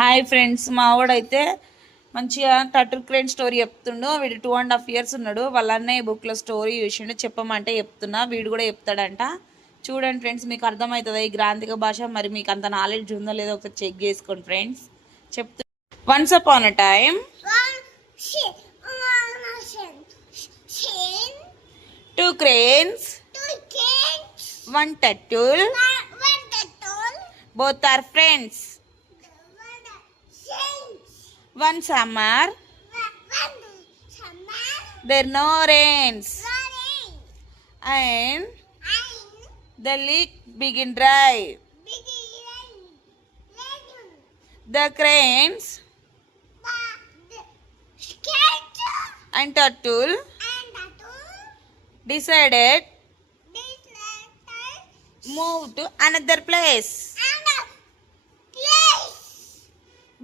Hi friends, మా వాడైతే మంచిగా టర్టిల్ క్రేన్ స్టోరీ చెప్తుండు. వీడు 2.5 years ఉన్నాడు. వాళ్ళ అన్నయ్య బుక్లో స్టోరీ చూసిండు. చెప్పమంటే చెప్తున్నా, వీడు కూడా చెప్తాడంట. చూడండి ఫ్రెండ్స్, మీకు అర్థమవుతుంది ఈ గ్రాంధిక భాష. మరి మీకు అంత నాలెడ్జ్ ఉందో లేదో ఒకసారి చెక్ చేసుకోండి ఫ్రెండ్స్. చెప్తూ once upon a time two cranes, one turtle, both are friends. One summer, there no rains, and the lake begin dry. The cranes and turtle decided move to another place.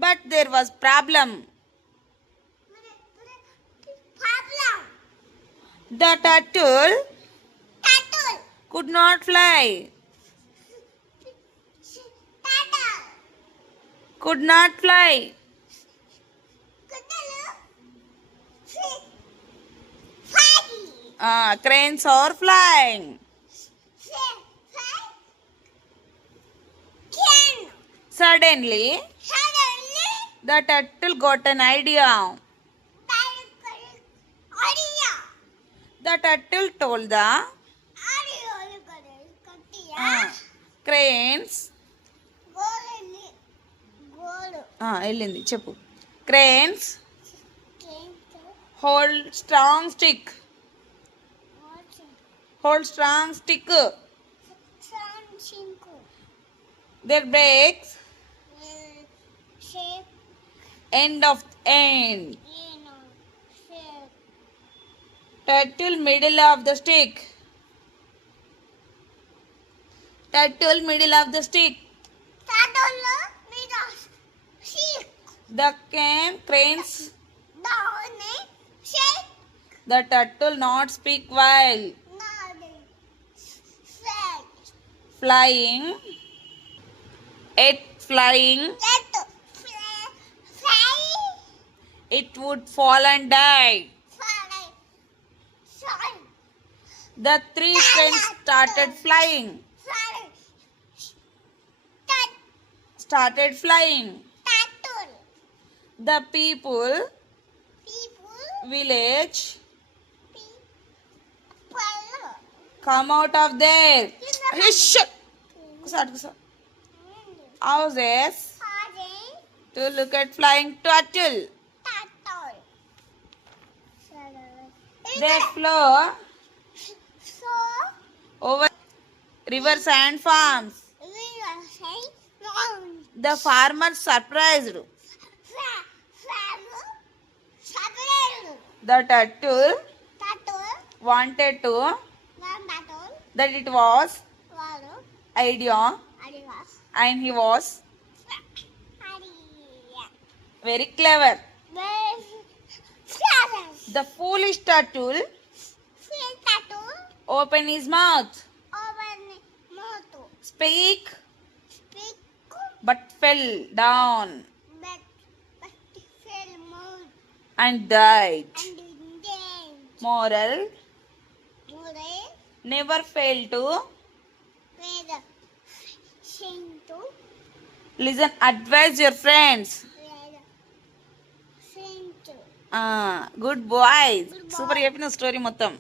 But there was problem. The turtle could not fly. Could not fly. Cranes are flying. Suddenly, the turtle got an idea. The turtle told the cranes. వెళ్ళింది చెప్పు. Cranes hold strong stick. Hold strong stick. Their breaks end of end. Turtle middle of the stick. Turtle middle of the stick. The cranes. The turtle not speak while flying. It flying. It would fall and die. The three friends started flying. Started flying. The people village come out of there. Houses to look at flying turtle. They flow over rivers and farms. The farmers surprised. The turtle wanted to that it was idea, and he was very clever. The foolish turtle opened his mouth, speak, but fell down and died. Moral: never fail to listen, advise your friends. Good boy. Super చెప్పిన story మొత్తం.